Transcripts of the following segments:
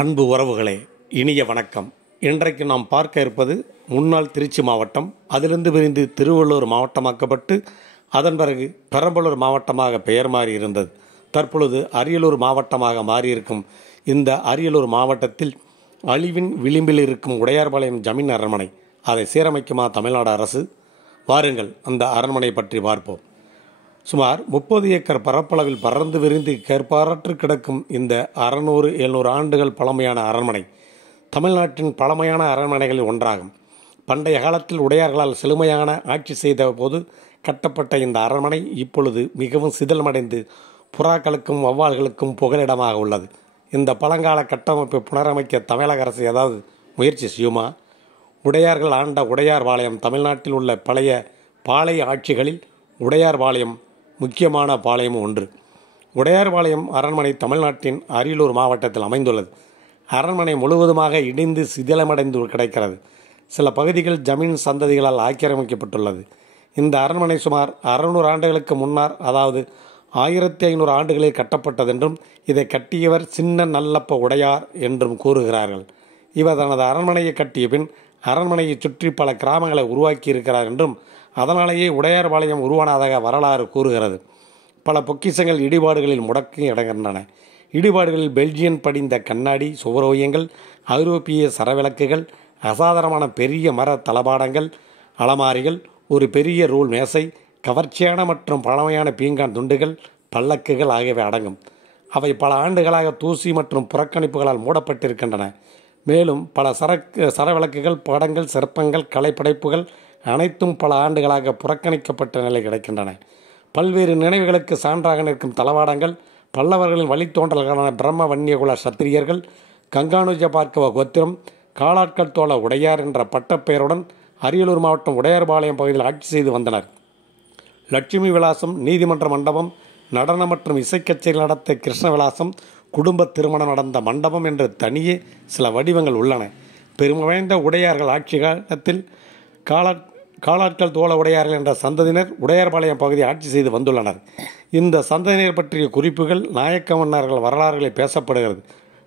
அன்பு உறவுகளே, இனிய வணக்கம். இன்றைக்கு நாம் பார்க்க இருப்பது முன்னாள் திருச்சி மாவட்டம், அதிலிருந்து விரிந்து திருவள்ளூர் மாவட்டமாக்கப்பட்டு அதன் பிறகு பெரம்பலூர் மாவட்டமாக பெயர் மாறி இருந்தது. தற்பொழுது அரியலூர் மாவட்டமாக மாறியிருக்கும் இந்த அரியலூர் மாவட்டத்தில் அழிவின் விளிம்பில் இருக்கும் உடையார்பாளையம் ஜமீன் அரண்மனை, அதை சீரமைக்குமா தமிழ்நாடு அரசு? வாருங்கள் அந்த அரண்மனை பற்றி பார்ப்போம். சுமார் 30 ஏக்கர் பரப்பளவில் பறந்து விரிந்து கேட்பாரற்று கிடக்கும் இந்த 600-700 ஆண்டுகள் பழமையான அரண்மனை தமிழ்நாட்டின் பழமையான அரண்மனைகளில் ஒன்றாகும். பண்டைய காலத்தில் உடையார்களால் செழுமையான ஆட்சி செய்த போது கட்டப்பட்ட இந்த அரண்மனை இப்பொழுது மிகவும் சிதிலமடைந்து புறாக்களுக்கும் வௌவால்களுக்கும் புகலிடமாக உள்ளது. இந்த பழங்கால கட்டமைப்பை புனரமைக்க தமிழக அரசு ஏதாவது முயற்சி செய்யுமா? உடையார்கள் ஆண்ட உடையார்பாளையம் தமிழ்நாட்டில் உள்ள பழைய பாளைய ஆட்சிகளில் உடையார்பாளையம் முக்கியமான பாளையம் ஒன்று. உடையார்பாளையம் அரண்மனை தமிழ்நாட்டின் அரியலூர் மாவட்டத்தில் அமைந்துள்ளது. அரண்மனை முழுவதுமாக இடிந்து சிதிலமடைந்து கிடைக்கிறது. சில பகுதிகள் ஜமீன் சந்ததிகளால் ஆக்கிரமிக்கப்பட்டுள்ளது. இந்த அரண்மனை சுமார் 600 ஆண்டுகளுக்கு முன்னர், அதாவது 1500 ஆண்டுகளில் கட்டப்பட்டதென்றும் இதை கட்டியவர் சின்ன நல்லப்ப உடையார் என்றும் கூறுகிறார்கள். இவர் தனது அரண்மனையை கட்டிய பின் அரண்மனையை சுற்றி பல கிராமங்களை உருவாக்கி இருக்கிறார் என்றும் அதனாலேயே உடையார்பாளையம் உருவானதாக வரலாறு கூறுகிறது. பல பொக்கிஷங்கள் இடிபாடுகளில் முடக்கி அடங்கின்றன. இடிபாடுகளில் பெல்ஜியன் படிந்த கண்ணாடி சுவரோவியங்கள், ஐரோப்பிய சரவிளக்குகள், அசாதாரணமான பெரிய மர தளபாடங்கள், அலமாரிகள், ஒரு பெரிய ரூல் மேசை, கவர்ச்சியான மற்றும் பழமையான பீங்கான் துண்டுகள், பல்லக்குகள் ஆகியவை அடங்கும். அவை பல ஆண்டுகளாக தூசி மற்றும் புறக்கணிப்புகளால் மூடப்பட்டிருக்கின்றன. மேலும் பல சரவிளக்குகள், படங்கள், சிற்பங்கள், கலைப்படைப்புகள் அனைத்தும் பல ஆண்டுகளாக புறக்கணிக்கப்பட்ட நிலை கிடைக்கின்றன. பல்வேறு நினைவுகளுக்கு சான்றாக நிற்கும் தளவாடங்கள் பல்லவர்களின் வழித்தோன்றல்களான பிரம்ம வன்னியகுல சத்திரியர்கள், கங்கானுஜ பார்க்கவ கோத்திரம், காலாட்கள் தோழ உடையார் என்ற பட்டப்பெயருடன் அரியலூர் மாவட்டம் உடையார்பாளையம் பகுதியில் ஆட்சி செய்து வந்தனர். லட்சுமி விலாசம், நீதிமன்ற மண்டபம், நடன மற்றும் இசைக்கச்சேரி நடத்த கிருஷ்ண விலாசம், குடும்ப திருமணம் நடந்த மண்டபம் என்று தனியே சில வடிவங்கள் உள்ளன. பெருமை வாய்ந்த உடையார்கள் ஆட்சி காலத்தில் காலாட்கள் தோழ உடையார்கள் என்ற சந்ததியினர் உடையார்பாளையம் பகுதியை ஆட்சி செய்து வந்துள்ளனர். இந்த சந்ததியினர் பற்றிய குறிப்புகள் நாயக்க மன்னர்கள் வரலாறுகளில் பேசப்படுகிறது.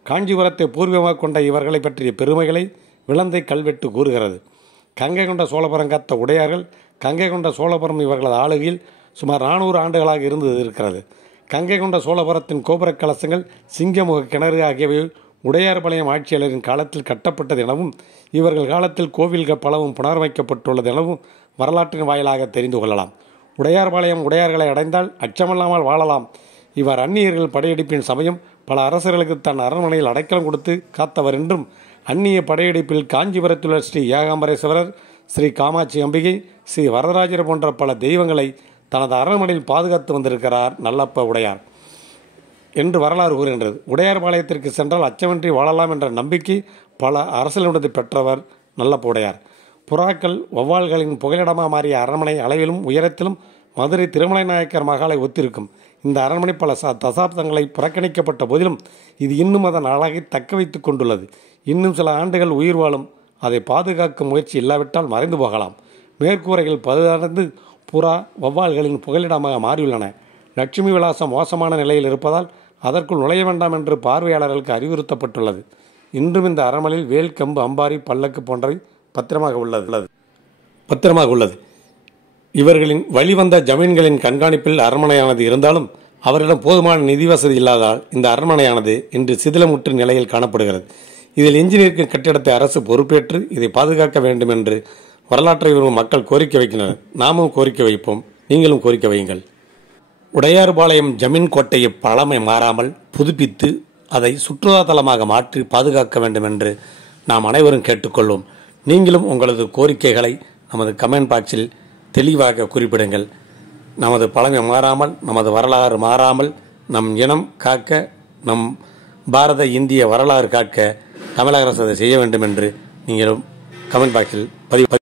காஞ்சிபுரத்தை பூர்வமாக கொண்ட இவர்களை பற்றிய பெருமைகளை விளந்தை கல்வெட்டு கூறுகிறது. கங்கை கொண்ட சோழபுரம் காத்த உடையார்கள், கங்கை கொண்ட சோழபுரம் இவர்களது ஆளுகையில் சுமார் 400 ஆண்டுகளாக இருந்தது இருக்கிறது. கங்கை கொண்ட சோழபுரத்தின் கோபுர கலசங்கள், சிங்கமுக கிணறு ஆகியவை உடையார்பாளையம் ஆட்சியாளரின் காலத்தில் கட்டப்பட்டது எனவும் இவர்கள் காலத்தில் கோவில்கள் பலவும் புனரமைக்கப்பட்டுள்ளது எனவும் வரலாற்றின் வாயிலாக தெரிந்து கொள்ளலாம். உடையார்பாளையம் உடையார்களை அடைந்தால் அச்சமில்லாமல் வாழலாம். இவர் அந்நியர்கள் படையெடுப்பின் சமயம் பல அரசர்களுக்கு தன் அரண்மனையில் அடைக்கலம் கொடுத்து காத்தவர் என்றும், அந்நிய படையெடுப்பில் காஞ்சிபுரத்துள்ள ஸ்ரீ ஏகாம்பரேஸ்வரர், ஸ்ரீ காமாட்சி அம்பிகை, ஸ்ரீ வரதராஜர் போன்ற பல தெய்வங்களை தனது அரண்மனையில் பாதுகாத்து வந்திருக்கிறார் நல்லப்ப உடையார் என்று வரலாறு கூறுகின்றது. உடையார்பாளையத்திற்கு சென்றால் அச்சமின்றி வாழலாம் என்ற நம்பிக்கை பல அரசியலிடத்தை பெற்றவர் நல்லப்ப உடையார். புறாக்கள் வௌவால்களின் புகலிடமாக மாறிய அரண்மனை அளவிலும் உயரத்திலும் மதுரை திருமலை நாயக்கர் மகாலை ஒத்திருக்கும். இந்த அரண்மனை பல தசாப்தங்களை புறக்கணிக்கப்பட்ட போதிலும் இது இன்னும் அதன் அழகை தக்க வைத்துக் கொண்டுள்ளது. இன்னும் சில ஆண்டுகள் உயிர் வாழும். அதை பாதுகாக்கும் முயற்சி இல்லாவிட்டால் மறைந்து போகலாம். மேற்கூரைகள் பழுதடைந்து புறா வௌவால்களின் புகலிடமாக மாறியுள்ளன. லட்சுமி விலாசம் மோசமான நிலையில் இருப்பதால் அதற்குள் நுழைய வேண்டாம் என்று பார்வையாளர்களுக்கு அறிவுறுத்தப்பட்டுள்ளது. இன்றும் இந்த அரண்மனையில் வேல், கம்பு, அம்பாரி, பல்லக்கு போன்றவை பத்திரமாக உள்ளது. இவர்களின் வழிவந்த ஜமீன்களின் கண்காணிப்பில் அரண்மனையானது இருந்தாலும் அவரிடம் போதுமான நிதி வசதி இல்லாததால் இந்த அரண்மனையானது இன்று சிதிலமுற்ற நிலையில் காணப்படுகிறது. இதில் எஞ்சி நிற்கும் கட்டிடத்தை அரசு பொறுப்பேற்று இதை பாதுகாக்க வேண்டும் என்று வரலாற்றை விரும்பும் மக்கள் கோரிக்கை வைக்கின்றனர். நாமும் கோரிக்கை வைப்போம், நீங்களும் கோரிக்கை வையுங்கள். உடையார்பாளையம் ஜமீன் கோட்டையை பழமை மாறாமல் புதுப்பித்து அதை சுற்றுலா தலமாக மாற்றி பாதுகாக்க வேண்டும் என்று நாம் அனைவரும் கேட்டுக்கொள்வோம். நீங்களும் உங்களது கோரிக்கைகளை நமது கமெண்ட் பாக்ஸில் தெளிவாக குறிப்பிடுங்கள். நமது பழமை மாறாமல், நமது வரலாறு மாறாமல், நம் இனம் காக்க, நம் பாரத இந்திய வரலாறு காக்க தமிழக அரசு அதை செய்ய வேண்டும் என்று நீங்களும் கமெண்ட் பாக்ஸில் பதிவு